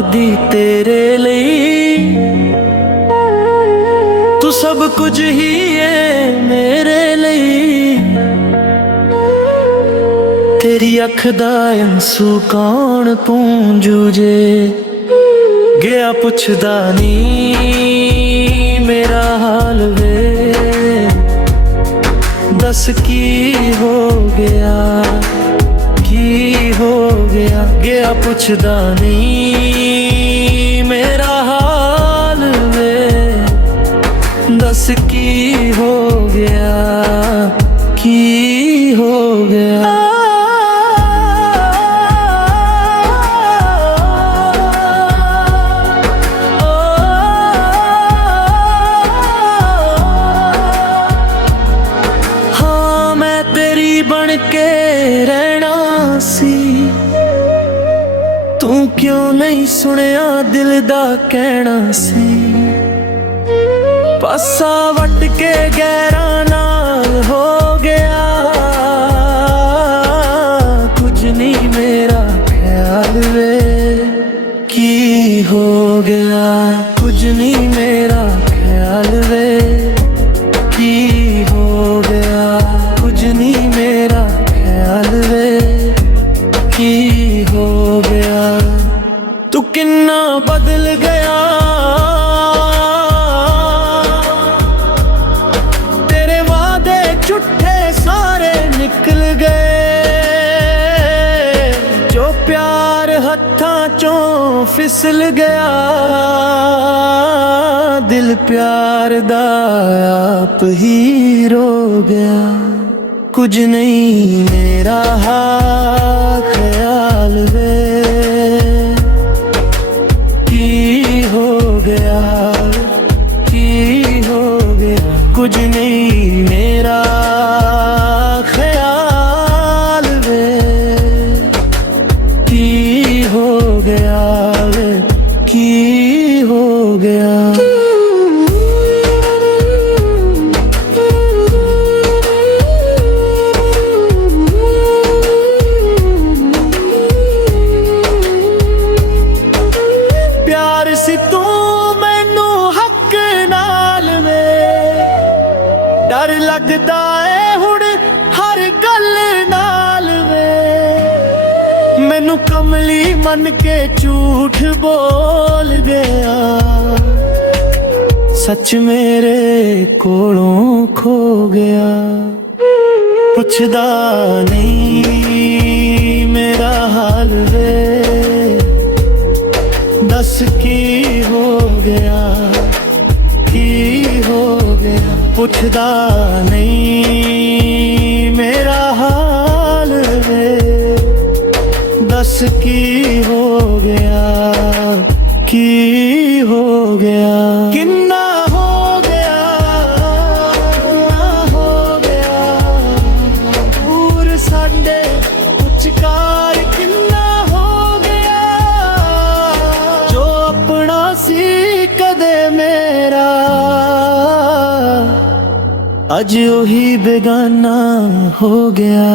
दी तेरे लिए, तू सब कुछ ही है मेरे लिए। तेरी अख दा अंसू कौन पूंजू जे, गया पुछदा नी मेरा हाल वे। दस की हो गया, की हो गया, गया पुछदा नी मेरा हाल वे। दस की हो गया, की हो गया। बन के रहना सी, तू क्यों नहीं सुनिया दिल दा कहना सी। पासा वट के गैरा नाल हो गया, कुछ नहीं मेरा ख्याल वे। की हो गया, कुछ नहीं मेरा ख्याल वे। की हो गया, कुछ नहीं मेरा ख्याल वे। की हो गया, तू किन्ना बदल गया। तेरे वादे झूठे सारे निकल गए, जो प्यार हत्थां चों फिसल गया। दिल प्यार दा आप ही रो गया। कुछ नहीं मेरा ख्याल वे। की हो गया, की हो गया, कुछ नहीं मेरा ख्याल वे। की हो गया वे, की हो गया। सी तू मैनू हक नाल वे, डर लगदा है हुण हर गल नाल वे। मैनू कमली मन के झूठ बोल गया, सच मेरे कोलों खो गया। पुछदा नहीं मेरा हाल वे। दस की हो गया, की हो गया, पुछदा नहीं मेरा हाल वे। दस की हो गया, की हो गया। किन्ना हो गया, किन्ना हो गया, दूर साडे उचकार किन्ना हो गया। जो अपना सी कदे मेरा, अज ओही बेगाना हो गया।